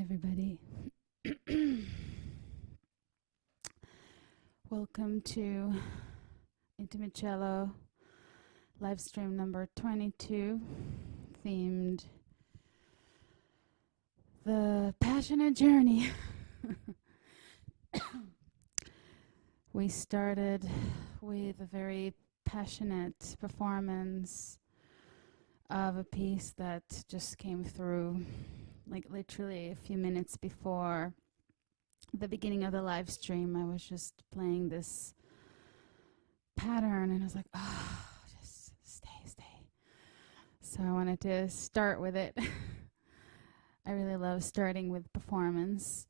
Hi, everybody. Welcome to Intimate Cello live stream number 22, themed The Passionate Journey. We started with a very passionate performance of a piece that just came through like literally a few minutes before the beginning of the live stream. I was just playing this pattern and I was like, oh, just stay. So I wanted to start with it. I really love starting with performance,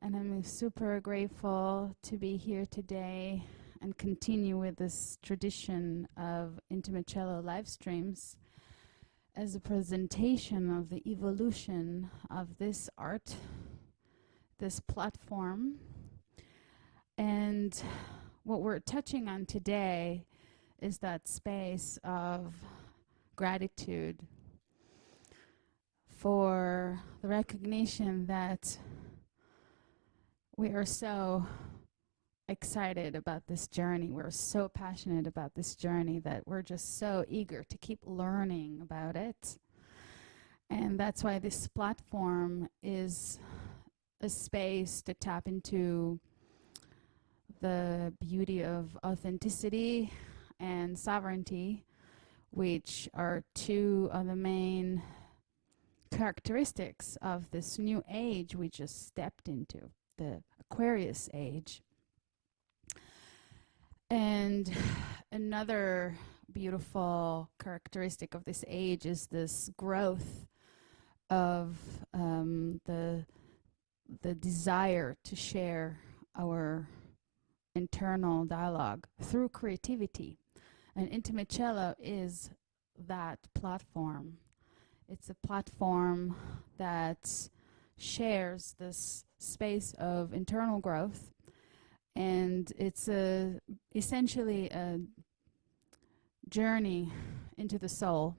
and I'm super grateful to be here today and continue with this tradition of Intimate Cello live streams as a presentation of the evolution of this art, this platform. And what we're touching on today is that space of gratitude for the recognition that we are so excited about this journey. We're so passionate about this journey that we're just so eager to keep learning about it. And that's why this platform is a space to tap into the beauty of authenticity and sovereignty, which are two of the main characteristics of this new age we just stepped into, the Aquarius age. And another beautiful characteristic of this age is this growth of the desire to share our internal dialogue through creativity. And Intimate Cello is that platform. It's a platform that shares this space of internal growth, and it's essentially a journey into the soul.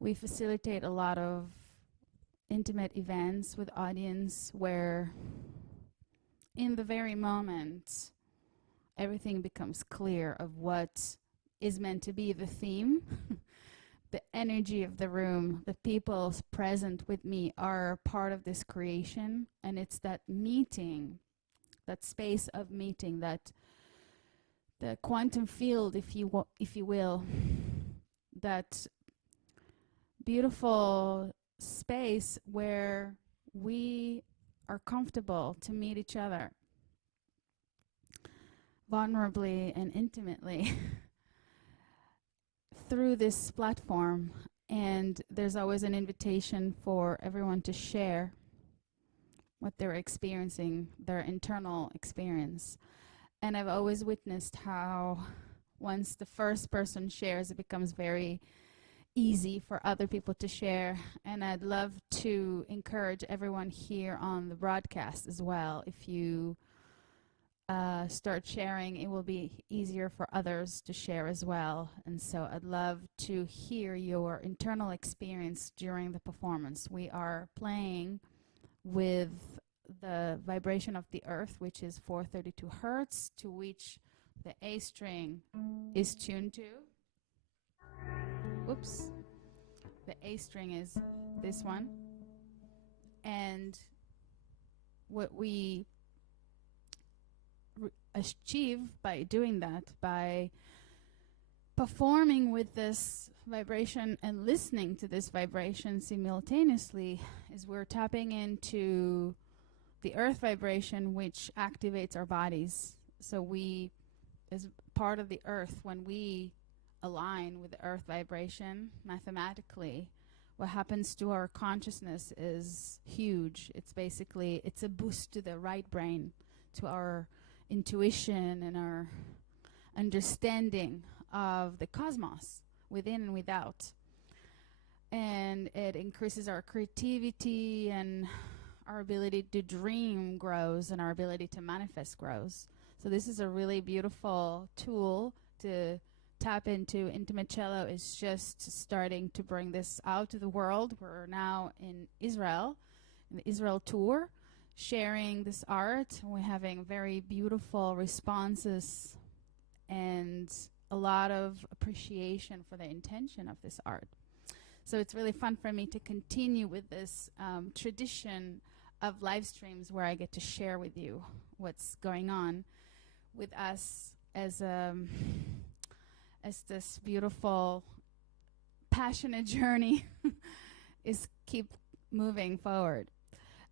We facilitate a lot of intimate events with audience where in the very moment everything becomes clear of what is meant to be the theme. The energy of the room, the people present with me are part of this creation, and it's that meeting, that space of meeting, that the quantum field, if you will, that beautiful space where we are comfortable to meet each other vulnerably and intimately through this platform. And there's always an invitation for everyone to share what they're experiencing, their internal experience. And I've always witnessed how once the first person shares, it becomes very easy for other people to share. And I'd love to encourage everyone here on the broadcast as well. If you start sharing, it will be easier for others to share as well. And so I'd love to hear your internal experience during the performance. We are playing with the vibration of the earth, which is 432 hertz, to which the A string is tuned to. Oops. The A string is this one. And what we achieve by doing that, by performing with this vibration and listening to this vibration simultaneously, is we're tapping into the earth vibration, which activates our bodies. So we, as part of the earth, when we align with the earth vibration mathematically, what happens to our consciousness is huge. It's basically, it's a boost to the right brain, to our intuition and our understanding of the cosmos within and without. And it increases our creativity, and our ability to dream grows, and our ability to manifest grows. So this is a really beautiful tool to tap into. Intimate Cello is just starting to bring this out to the world. We're now in Israel, in the Israel tour, sharing this art. We're having very beautiful responses and a lot of appreciation for the intention of this art. So it's really fun for me to continue with this tradition of live streams where I get to share with you what's going on with us as this beautiful, passionate journey is keep moving forward.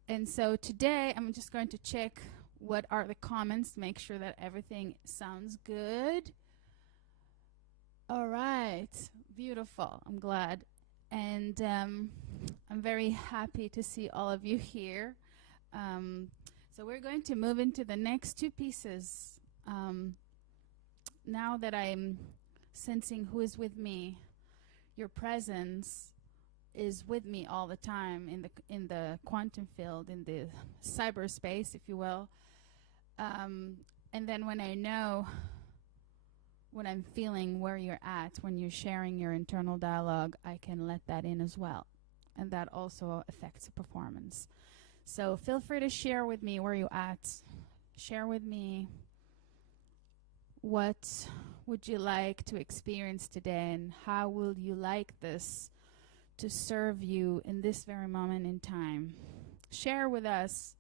And so today I'm just going to check what are the comments, make sure that everything sounds good. All right, beautiful. I'm glad. And I'm very happy to see all of you here. So we're going to move into the next two pieces. Now that I'm sensing who is with me, your presence is with me all the time in the quantum field, in the cyberspace, if you will. And then when I know what I'm feeling, where you're at, when you're sharing your internal dialogue, I can let that in as well. And that also affects the performance. So feel free to share with me where you're at. Share with me what would you like to experience today, and how will you like this to serve you in this very moment in time. Share with us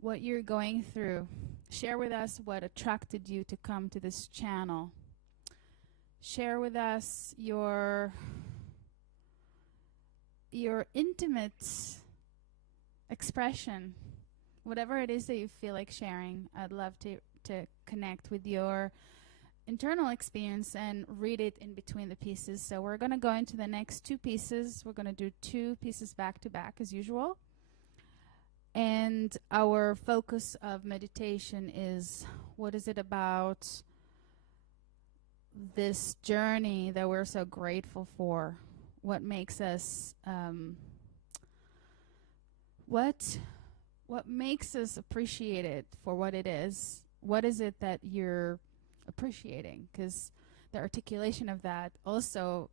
what you're going through. Share with us what attracted you to come to this channel. Share with us your intimate expression, whatever it is that you feel like sharing. I'd love to connect with your internal experience and read it in between the pieces. So we're going to go into the next two pieces. We're going to do two pieces back to back as usual. And our focus of meditation is, what is it about this journey that we're so grateful for? What makes us, what makes us appreciate it for what it is? What is it that you're appreciating? Because the articulation of that also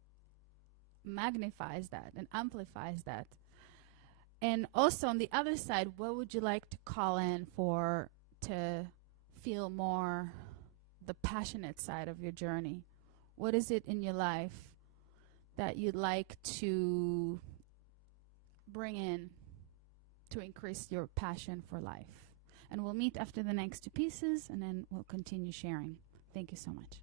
magnifies that and amplifies that. And also on the other side, what would you like to call in for to feel more the passionate side of your journey? What is it in your life that you'd like to bring in to increase your passion for life? And we'll meet after the next two pieces, and then we'll continue sharing. Thank you so much.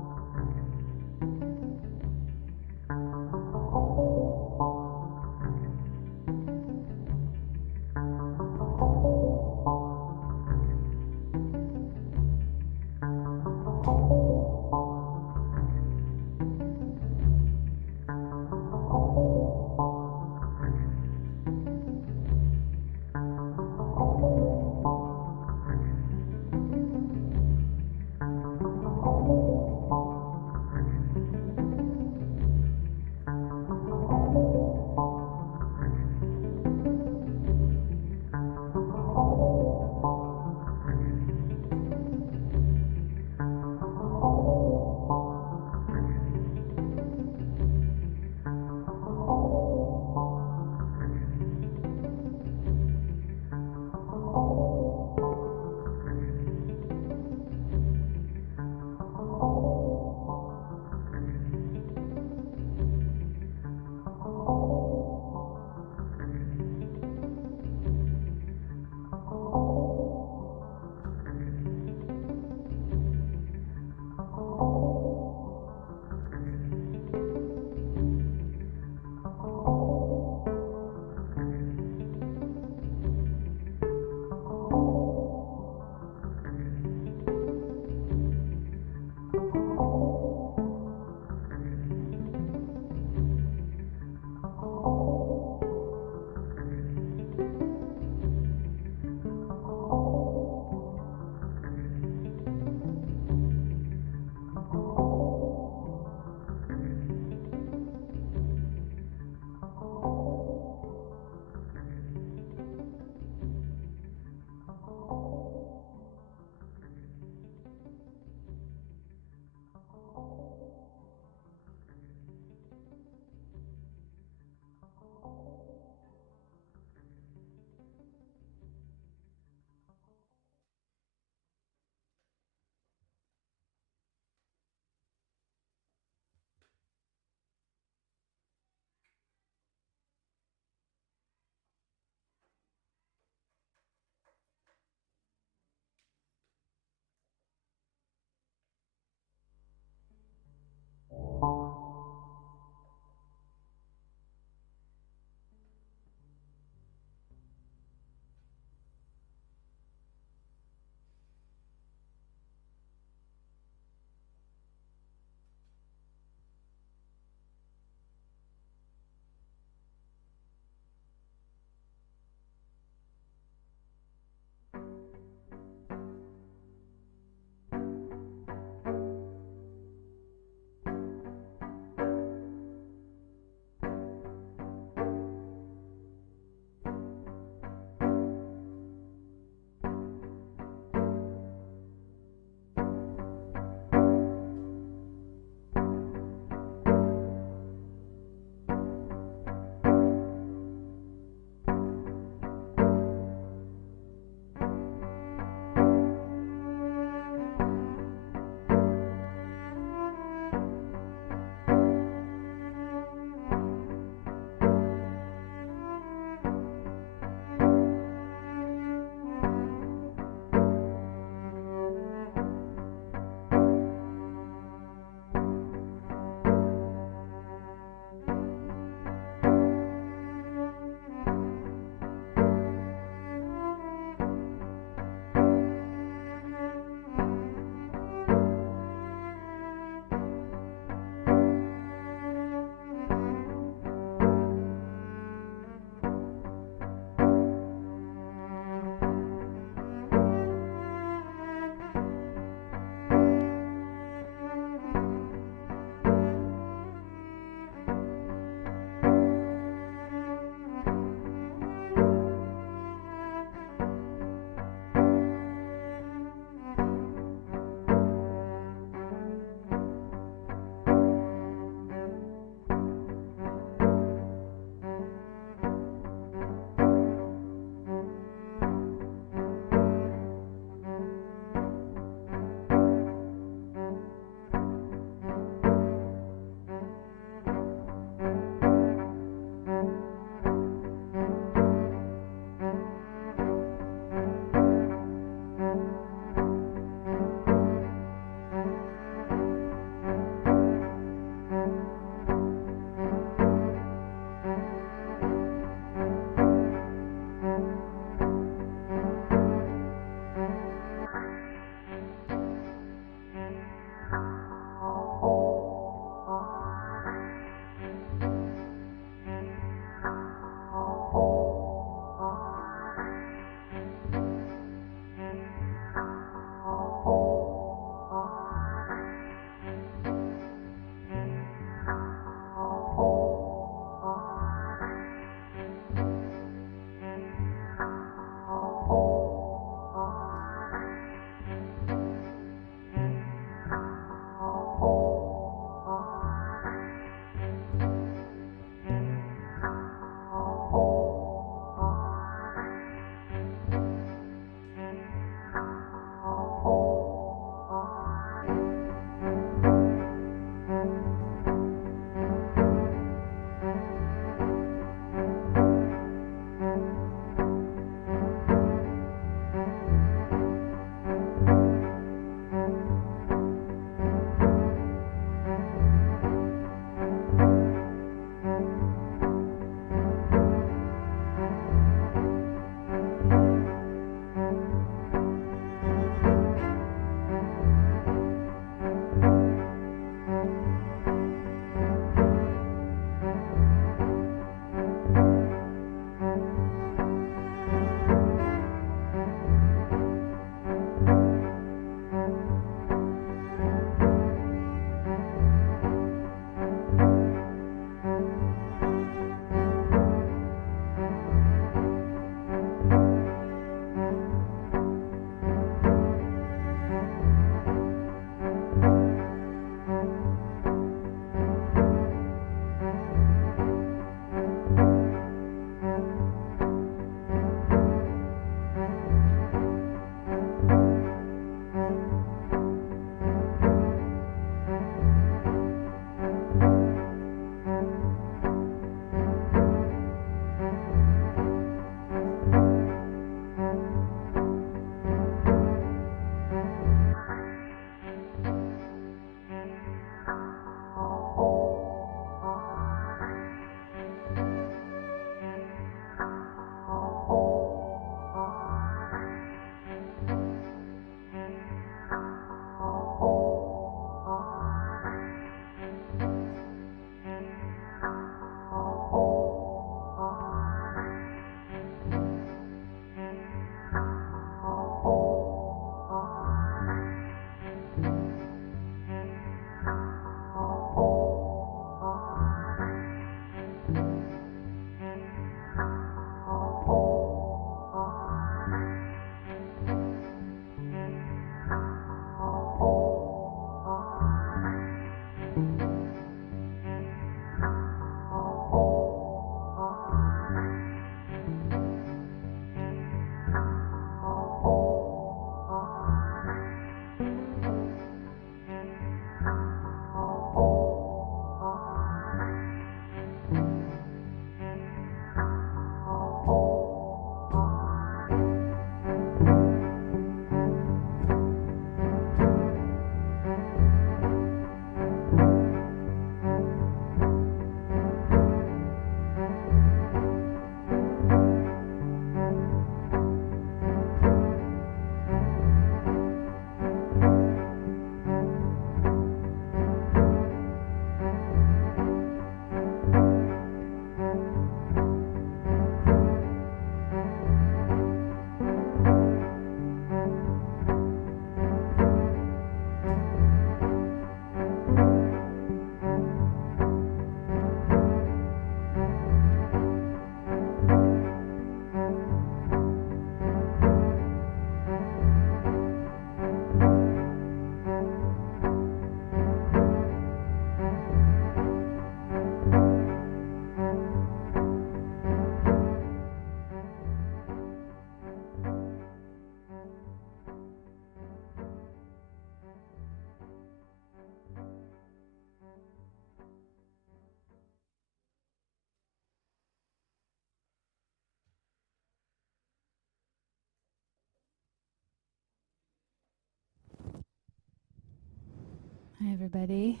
Hi, everybody.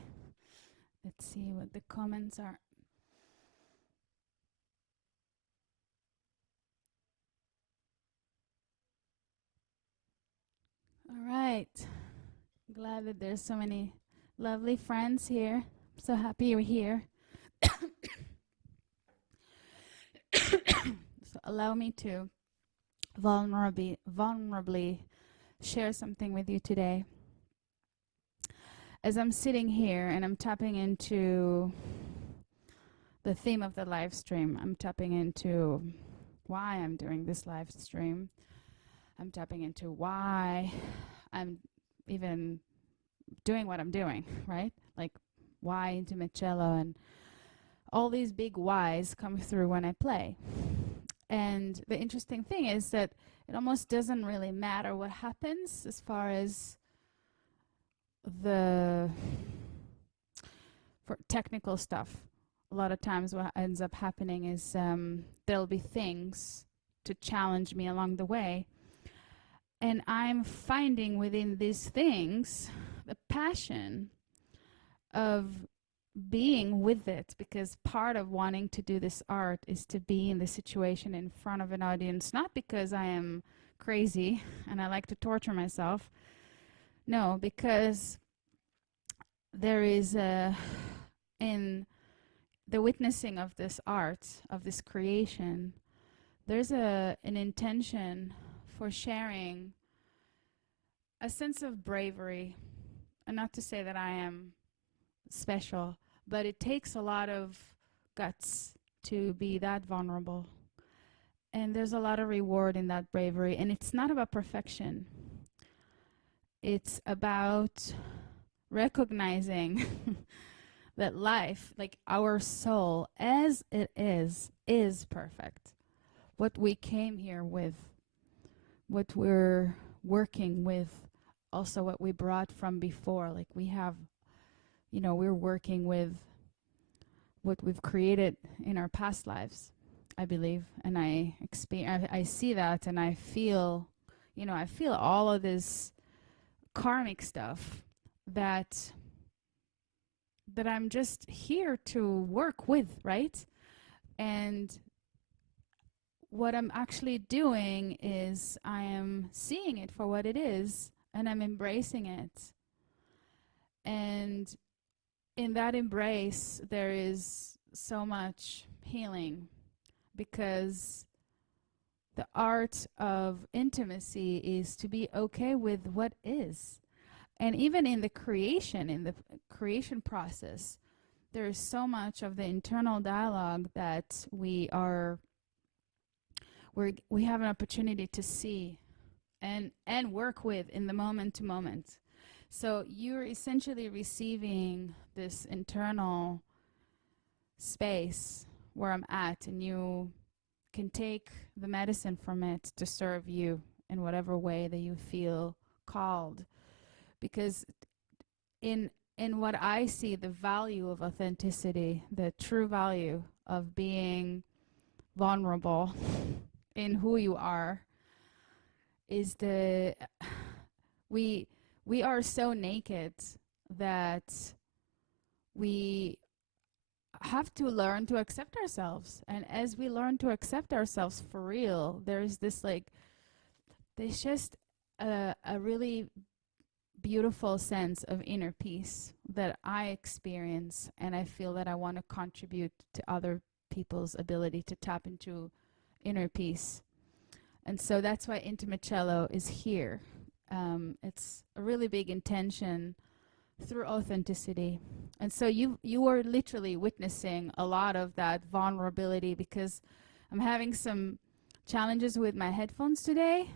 Let's see what the comments are. All right. Glad that there's so many lovely friends here. I'm so happy you're here. So allow me to vulnerably share something with you today. As I'm sitting here and I'm tapping into the theme of the live stream, I'm tapping into why I'm doing this live stream. I'm tapping into why I'm even doing what I'm doing, right? Like why intimate cello, and all these big whys come through when I play. And the interesting thing is that it almost doesn't really matter what happens as far as the for technical stuff. A lot of times what ends up happening is there'll be things to challenge me along the way. And I'm finding within these things the passion of being with it, because part of wanting to do this art is to be in the situation in front of an audience, not because I am crazy and I like to torture myself. No, because there is in the witnessing of this art, of this creation, there's an intention for sharing a sense of bravery. And not to say that I am special, but it takes a lot of guts to be that vulnerable. And there's a lot of reward in that bravery. And it's not about perfection. It's about recognizing that life, like our soul as it is perfect. What we came here with, what we're working with, also what we brought from before. Like we have, we're working with what we've created in our past lives, I believe. And I see that, and I feel, I feel all of this karmic stuff that I'm just here to work with, right? And what I'm actually doing is I am seeing it for what it is, and I'm embracing it. And in that embrace, there is so much healing, because the art of intimacy is to be okay with what is. And even in the creation process, there is so much of the internal dialogue that we have an opportunity to see and work with in the moment to moment. So you're essentially receiving this internal space where I'm at, and you can take the medicine from it to serve you in whatever way that you feel called. Because in what I see, the value of authenticity, the true value of being vulnerable in who you are, is we are so naked that we have to learn to accept ourselves. And as we learn to accept ourselves for real, there's just a really beautiful sense of inner peace that I experience, and I feel that I want to contribute to other people's ability to tap into inner peace. And so that's why Intimate Cello is here. It's a really big intention through authenticity. And so you are literally witnessing a lot of that vulnerability, because I'm having some challenges with my headphones today,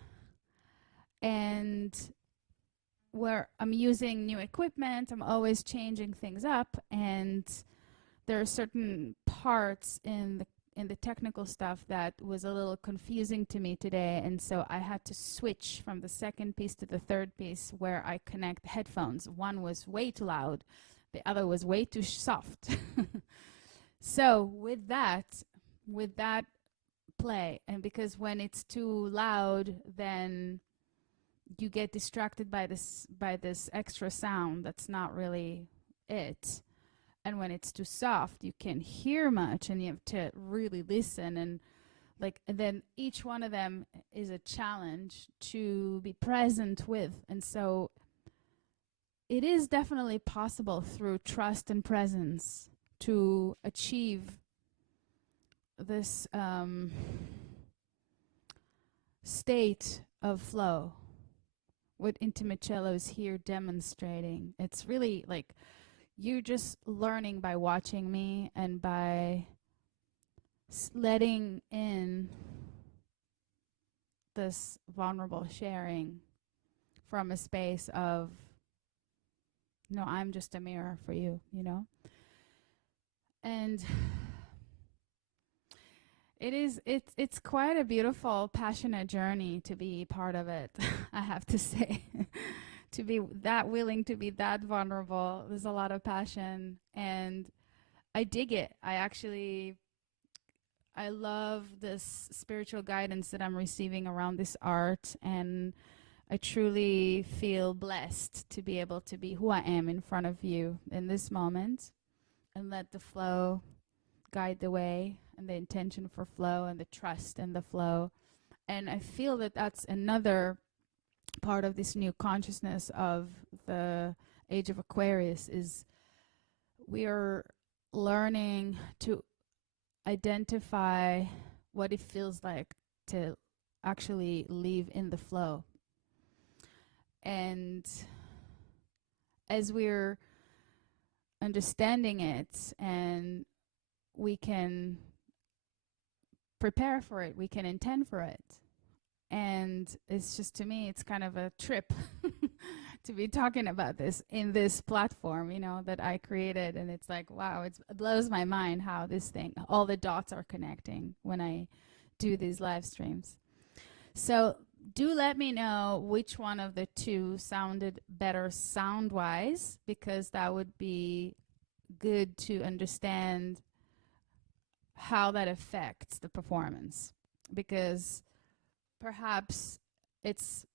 and where I'm using new equipment, I'm always changing things up, and there are certain parts in the technical stuff that was a little confusing to me today, and so I had to switch from the second piece to the third piece where I connect headphones. One was way too loud, the other was way too soft. So with that play, and because when it's too loud, then you get distracted by this extra sound that's not really it. And when it's too soft, you can't hear much, and you have to really listen. And then each one of them is a challenge to be present with. And so it is definitely possible through trust and presence to achieve this state of flow. What Intimate Cello is here demonstrating. It's really like you're just learning by watching me and by letting in this vulnerable sharing from a space of, no, I'm just a mirror for you, you know? And it's quite a beautiful, passionate journey to be part of it, I have to say. To be that willing to be that vulnerable, there's a lot of passion, and I dig it. I love this spiritual guidance that I'm receiving around this art, and I truly feel blessed to be able to be who I am in front of you in this moment, and let the flow guide the way, and the intention for flow, and the trust and the flow. And I feel that that's another part of this new consciousness of the age of Aquarius, is we are learning to identify what it feels like to actually live in the flow. And as we're understanding it, and we can prepare for it, we can intend for it. And it's just, to me, it's kind of a trip to be talking about this in this platform, you know, that I created. And it's like, wow, it blows my mind how this thing, all the dots are connecting when I do these live streams. So do let me know which one of the two sounded better sound-wise, because that would be good to understand how that affects the performance. Because perhaps it's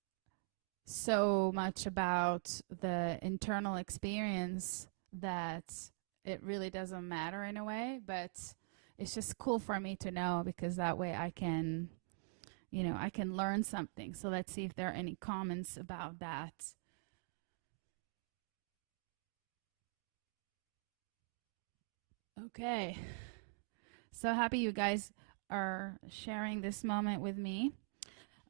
so much about the internal experience that it really doesn't matter in a way, but it's just cool for me to know, because that way I can, you know, I can learn something. So let's see if there are any comments about that. Okay. So happy you guys are sharing this moment with me.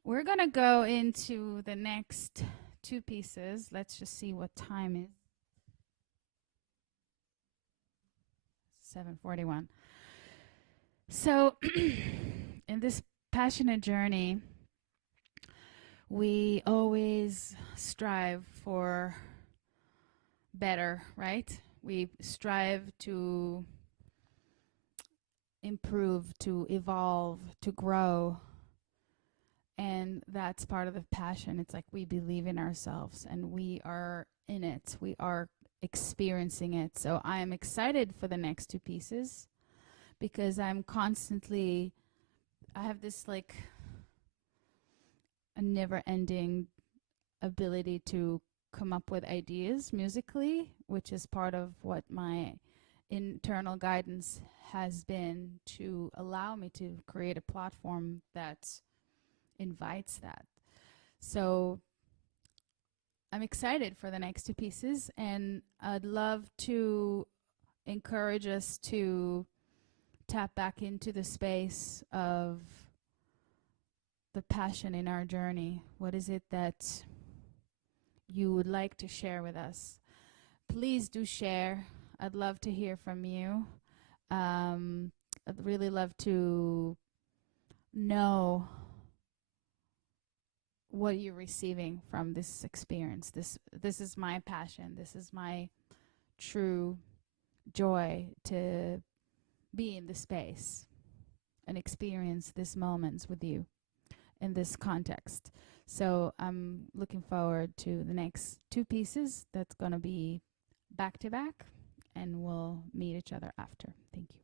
We're going to go into the next two pieces. Let's just see what time is. 7:41. So in this passionate journey, we always strive for better, right? We strive to improve, to evolve, to grow. And that's part of the passion. It's like we believe in ourselves and we are in it. We are experiencing it. So I am excited for the next two pieces, because I'm constantly, I have this like a never-ending ability to come up with ideas musically, which is part of what my internal guidance has been, to allow me to create a platform that invites that. So I'm excited for the next two pieces, and I'd love to encourage us to tap back into the space of the passion in our journey. What is it that you would like to share with us? Please do share. I'd love to hear from you. I'd really love to know what you're receiving from this experience. This is my passion. This is my true joy, to be in the space and experience these moments with you in this context. So I'm looking forward to the next two pieces. That's going to be back to back, and we'll meet each other after. Thank you.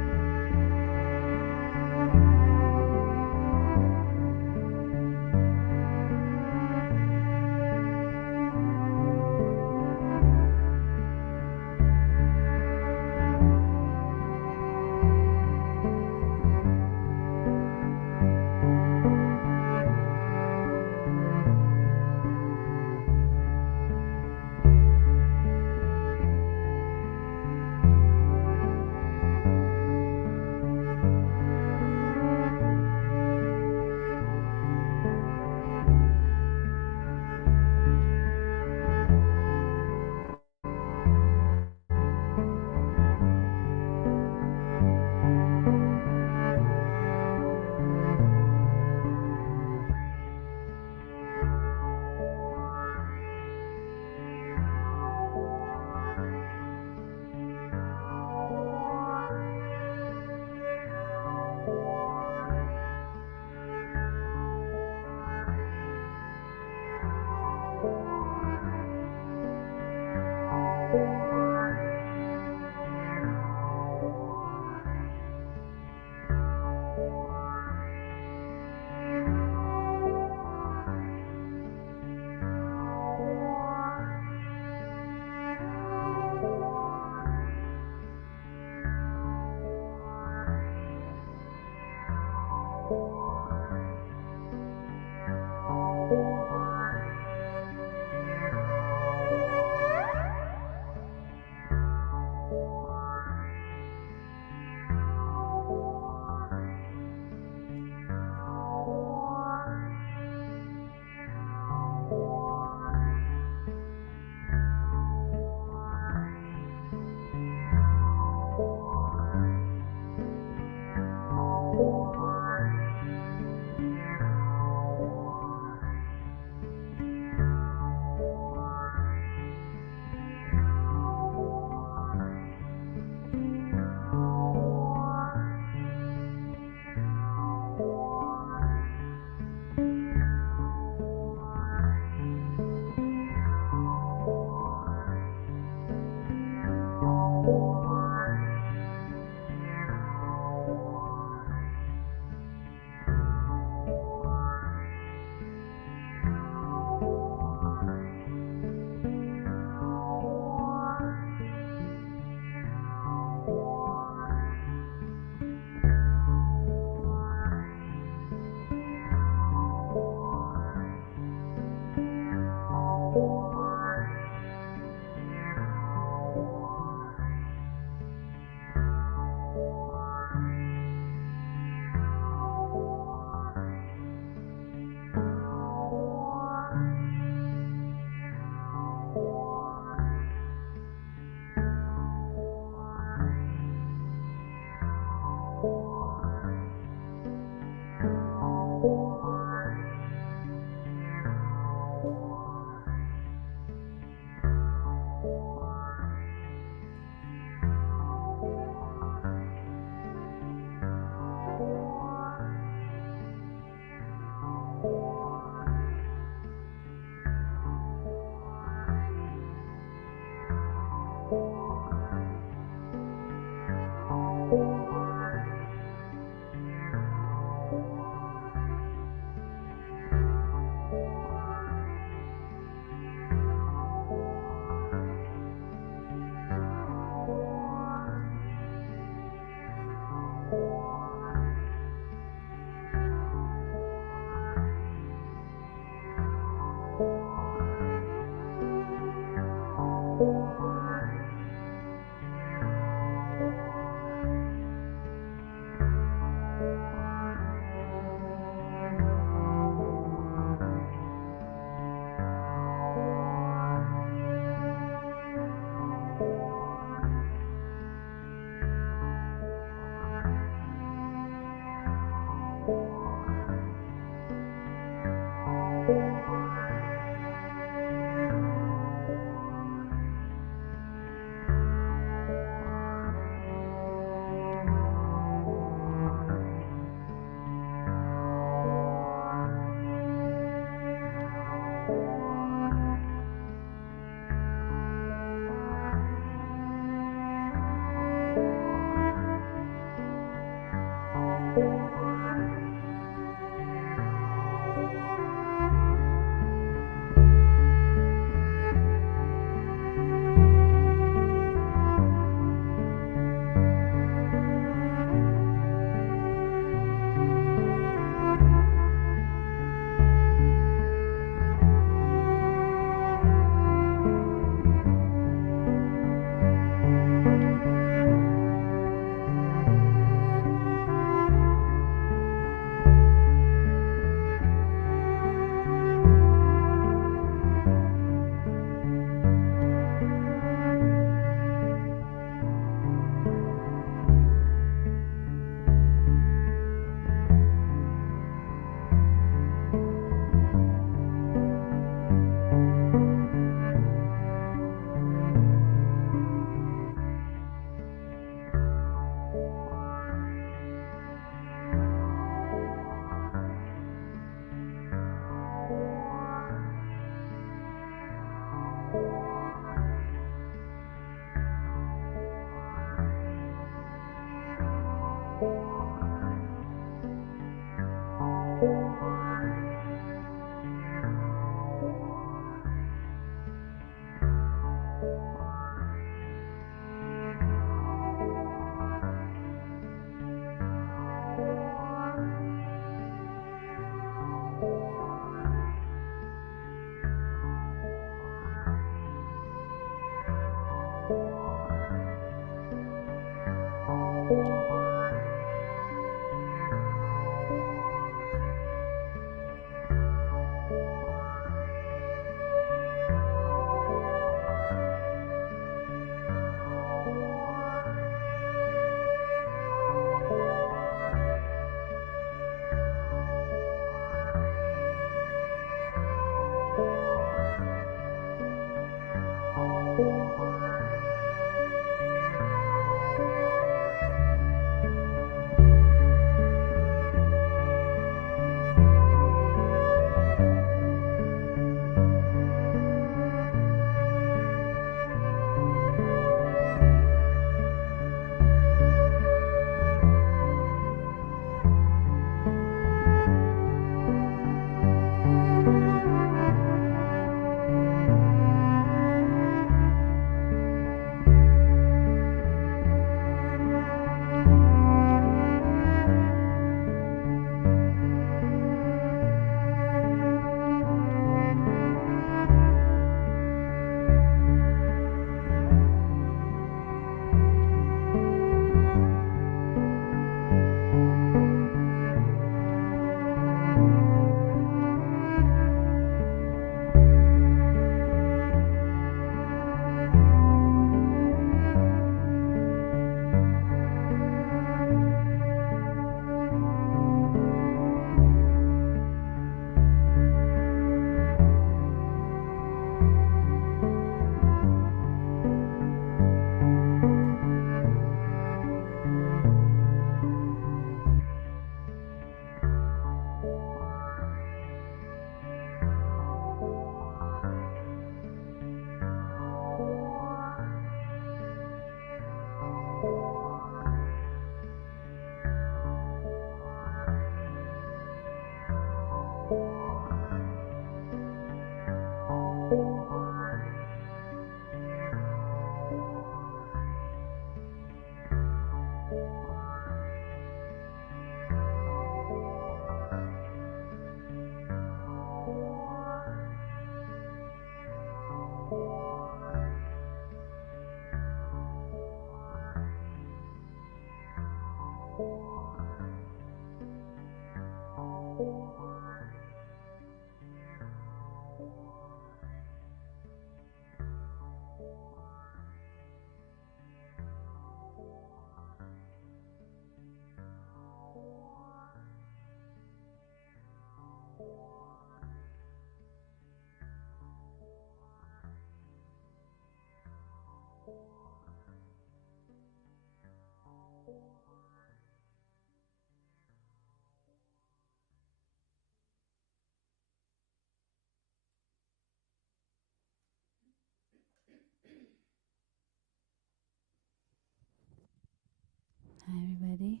Hi, everybody.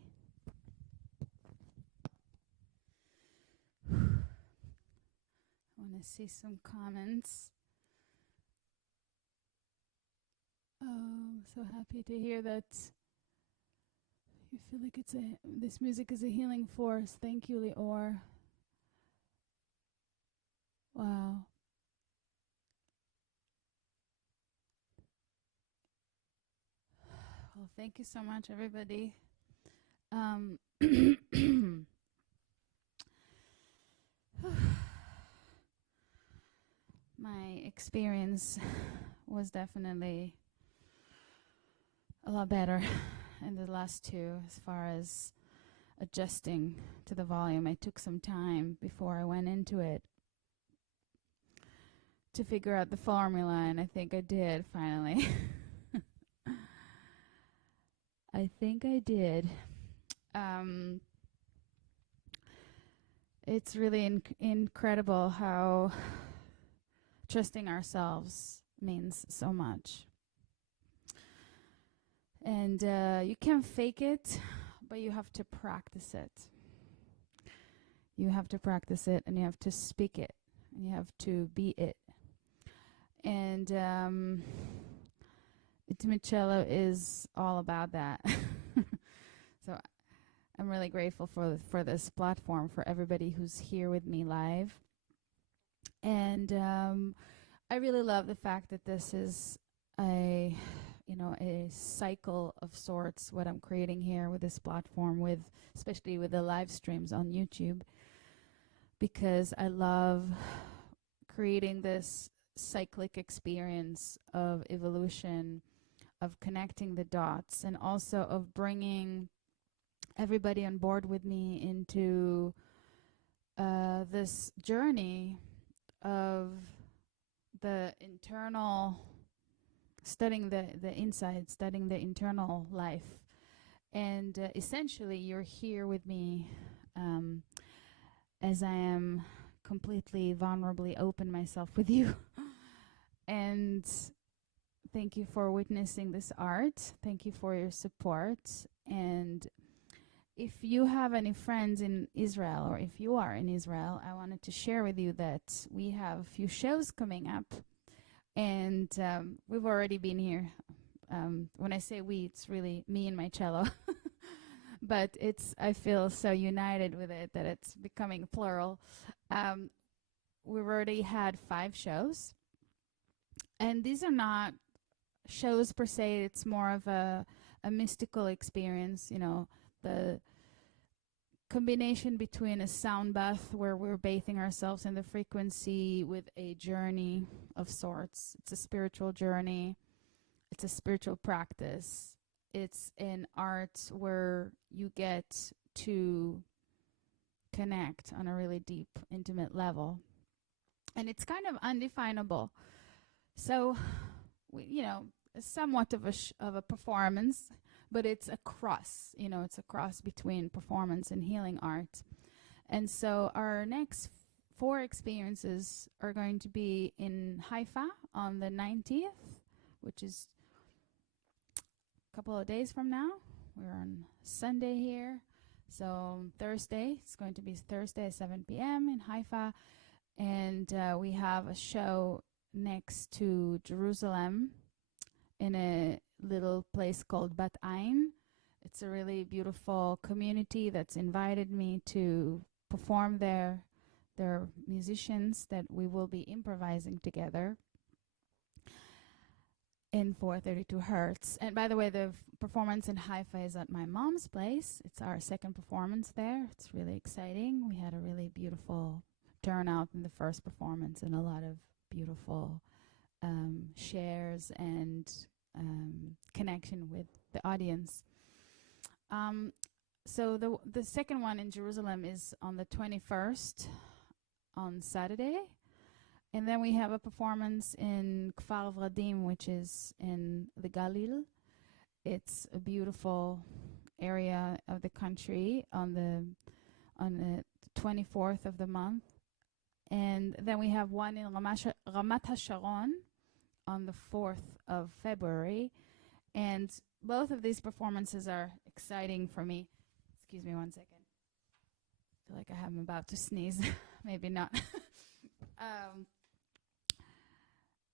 I want to see some comments. Oh, I'm so happy to hear that you feel like this music is a healing force. Thank you, Lior. Wow. Well, thank you so much, everybody. My experience was definitely a lot better in the last two as far as adjusting to the volume. I took some time before I went into it to figure out the formula, and I think I did finally. I think I did. It's really incredible how trusting ourselves means so much. And you can fake it, but you have to practice it. You have to practice it, and you have to speak it, and you have to be it. And Intimate Cello is all about that. So I'm really grateful for this platform, for everybody who's here with me live. And I really love the fact that this is a cycle of sorts, what I'm creating here with this platform, especially with the live streams on YouTube, because I love creating this cyclic experience of evolution, of connecting the dots, and also of bringing everybody on board with me into this journey of the internal, studying the inside, studying the internal life. And essentially you're here with me as I am completely vulnerably open myself with you. And thank you for witnessing this art. Thank you for your support. And if you have any friends in Israel, or if you are in Israel, I wanted to share with you that we have a few shows coming up. And we've already been here. When I say we, it's really me and my cello. But I feel so united with it that it's becoming plural. We've already had 5 shows. And these are not shows per se. It's more of a mystical experience, the combination between a sound bath where we're bathing ourselves in the frequency with a journey of sorts. It's a spiritual journey. It's a spiritual practice. It's an art where you get to connect on a really deep, intimate level. And it's kind of undefinable. So, somewhat of a performance, but it's a cross, it's a cross between performance and healing art. And so our next 4 experiences are going to be in Haifa on the 19th, which is a couple of days from now. We're on Sunday here. So Thursday, it's going to be Thursday at 7 p.m. in Haifa. And we have a show next to Jerusalem in a little place called Bat Ain. It's a really beautiful community that's invited me to perform there. They're musicians that we will be improvising together in 432 Hertz. And by the way, the performance in Haifa is at my mom's place. It's our second performance there. It's really exciting. We had a really beautiful turnout in the first performance and a lot of beautiful shares and connection with the audience. So the second one in Jerusalem is on the 21st on Saturday. And then we have a performance in Kfar Vradim, which is in the Galil. It's a beautiful area of the country on the 24th of the month. And then we have one in Ramat HaSharon on the 4th of February. And both of these performances are exciting for me. Excuse me 1 second. I feel like I'm about to sneeze. Maybe not.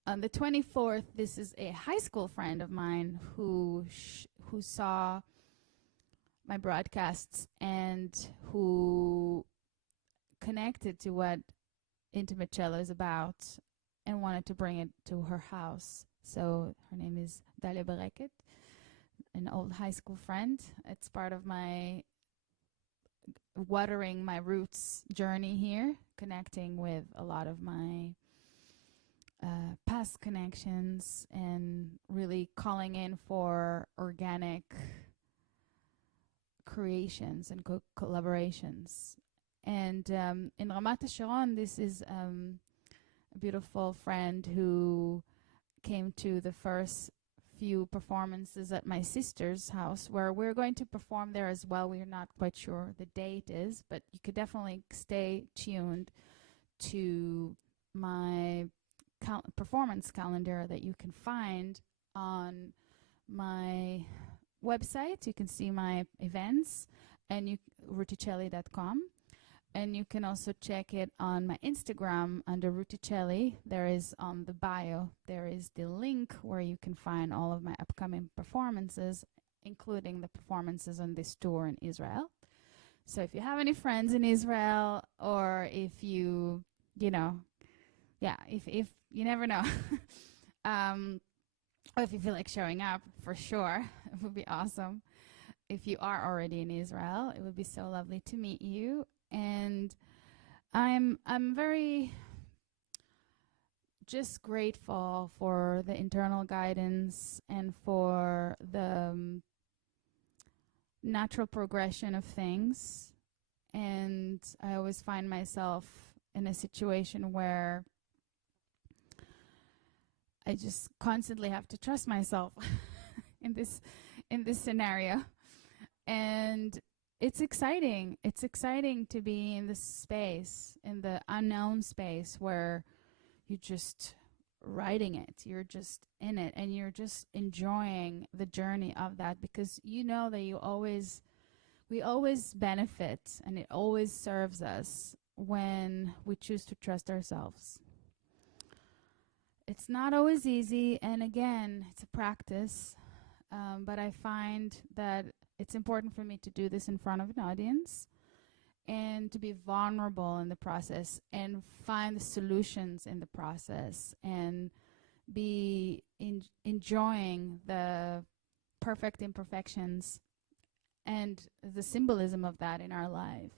On the 24th, this is a high school friend of mine who saw my broadcasts and who connected to what intimate cello is about and wanted to bring it to her house. So her name is Dalia Bereket, an old high school friend. It's part of my watering my roots journey here, connecting with a lot of my past connections and really calling in for organic creations and collaborations. And in Ramat HaSharon, this is a beautiful friend who came to the first few performances at my sister's house, where we're going to perform there as well. We're not quite sure the date is, but you could definitely stay tuned to my performance calendar that you can find on my website. You can see my events and ruticelli.com. And you can also check it on my Instagram under Ruticelli. There is on the bio, there is the link where you can find all of my upcoming performances, including the performances on this tour in Israel. So if you have any friends in Israel, or if you you never know. Or if you feel like showing up, for sure, it would be awesome. If you are already in Israel, it would be so lovely to meet you. And I'm very just grateful for the internal guidance and for the natural progression of things. And I always find myself in a situation where I just constantly have to trust myself in this scenario. And it's exciting. It's exciting to be in this space, in the unknown space, where you're just writing it. You're just in it, and you're just enjoying the journey of that, because you know that we always benefit, and it always serves us when we choose to trust ourselves. It's not always easy, and again, it's a practice, but I find that it's important for me to do this in front of an audience and to be vulnerable in the process and find the solutions in the process and be enjoying the perfect imperfections and the symbolism of that in our life,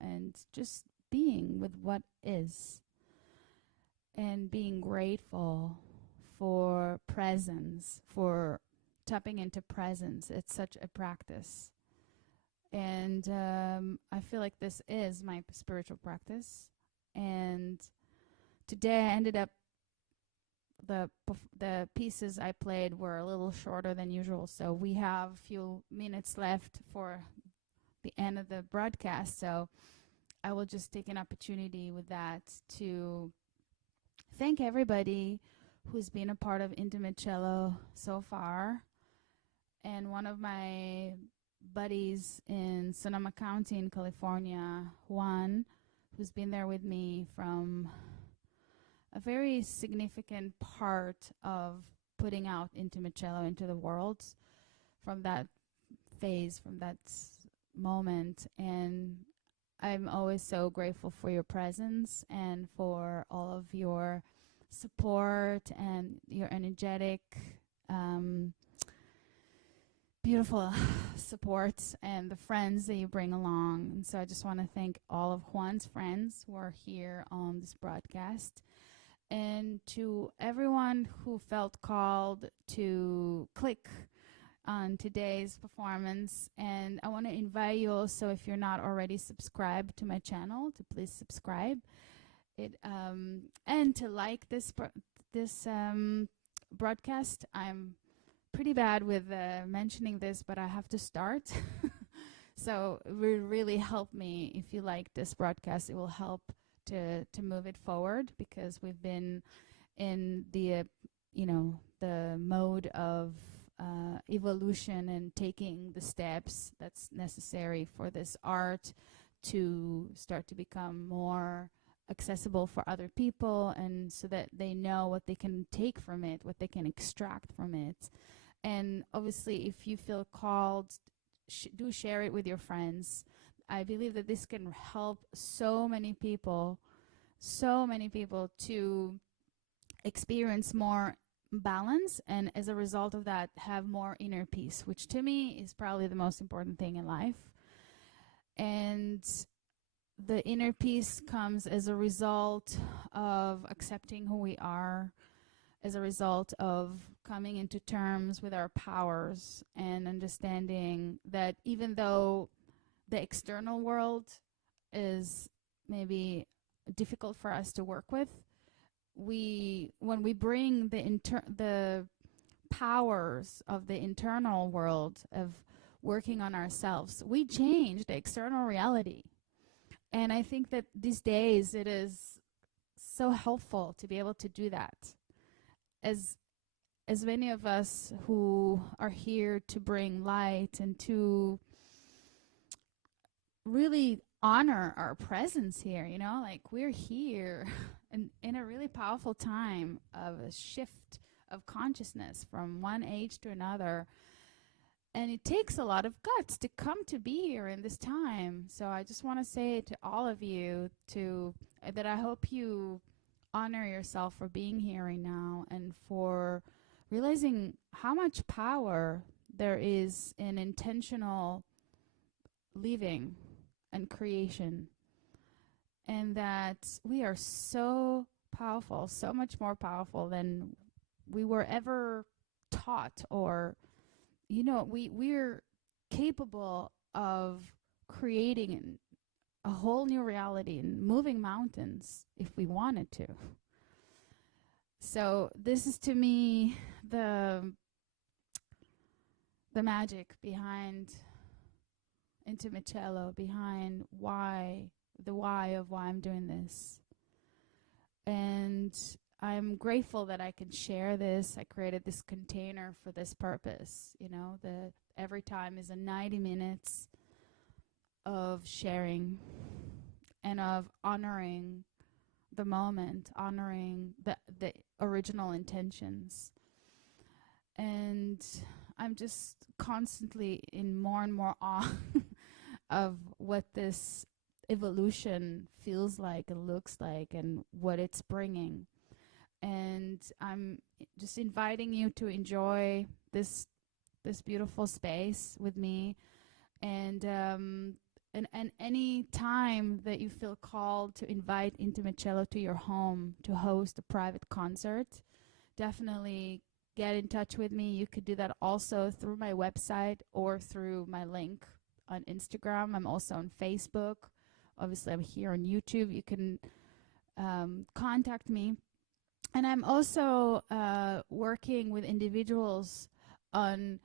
and just being with what is and being grateful for presence, for tapping into presence. It's such a practice. And I feel like this is my spiritual practice. And today I ended up, the pieces I played were a little shorter than usual. So we have a few minutes left for the end of the broadcast. So I will just take an opportunity with that to thank everybody who's been a part of Intimate Cello so far. And one of my buddies in Sonoma County in California. Juan, who's been there with me from a very significant part of putting out intimate cello into the world from that phase, from that moment. And I'm always so grateful for your presence and for all of your support and your energetic, beautiful support and the friends that you bring along. And so I just want to thank all of Juan's friends who are here on this broadcast, and to everyone who felt called to click on today's performance. And I want to invite you also, if you're not already subscribed to my channel, to please subscribe it, and to like this broadcast. I'm pretty bad with mentioning this, but I have to start. So it will really help me if you like this broadcast. It will help to move it forward, because we've been in the the mode of evolution and taking the steps that's necessary for this art to start to become more accessible for other people, and so that they know what they can take from it, what they can extract from it. And obviously, if you feel called, do share it with your friends. I believe that this can help so many people to experience more balance, and as a result of that, have more inner peace, which to me is probably the most important thing in life. And the inner peace comes as a result of accepting who we are, as a result of coming into terms with our powers and understanding that even though the external world is maybe difficult for us to work with, when we bring the powers of the internal world of working on ourselves, we change the external reality. And I think that these days it is so helpful to be able to do that. As many of us who are here to bring light and to really honor our presence here, like we're here in a really powerful time of a shift of consciousness from one age to another. And it takes a lot of guts to come to be here in this time. So I just want to say to all of you that I hope you honor yourself for being here right now, and for realizing how much power there is in intentional living and creation. And that we are so powerful, so much more powerful than we were ever taught, or we're capable of creating a whole new reality and moving mountains if we wanted to. So this is, to me, the magic behind intimate cello, behind the why of why I'm doing this. And I'm grateful that I can share this. I created this container for this purpose. Every time is a 90 minutes of sharing and of honoring the moment, honoring the original intentions. And I'm just constantly in more and more awe of what this evolution feels like and looks like, and what it's bringing. And I'm just inviting you to enjoy this beautiful space with me. And any time that you feel called to invite intimate cello to your home to host a private concert, definitely get in touch with me. You could do that also through my website or through my link on Instagram. I'm also on Facebook. Obviously, I'm here on YouTube. You can contact me. And I'm also working with individuals on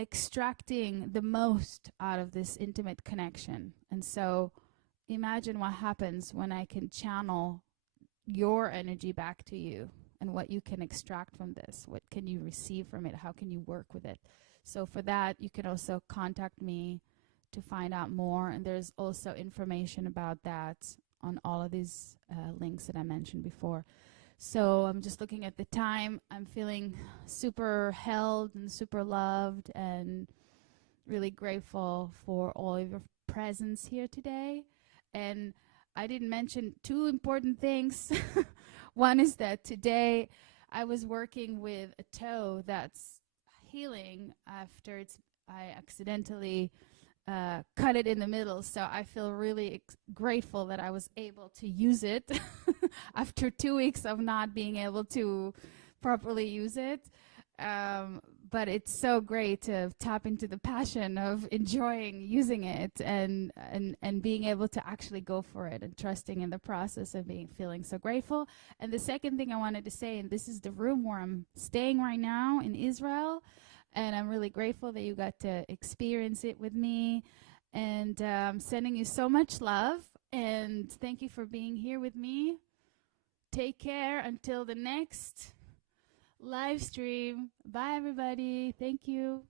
extracting the most out of this intimate connection. And so imagine what happens when I can channel your energy back to you, and what you can extract from this. What can you receive from it? How can you work with it? So for that, you can also contact me to find out more. And there's also information about that on all of these links that I mentioned before. So I'm just looking at the time. I'm feeling super held and super loved and really grateful for all of your presence here today. And I didn't mention two important things. One is that today I was working with a toe that's healing after I accidentally cut it in the middle. So I feel really grateful that I was able to use it after 2 weeks of not being able to properly use it. But it's so great to tap into the passion of enjoying using it and being able to actually go for it and trusting in the process and feeling so grateful. And the second thing I wanted to say, and this is the room where I'm staying right now in Israel, and I'm really grateful that you got to experience it with me. And I'm sending you so much love, and thank you for being here with me. Take care until the next live stream. Bye, everybody. Thank you.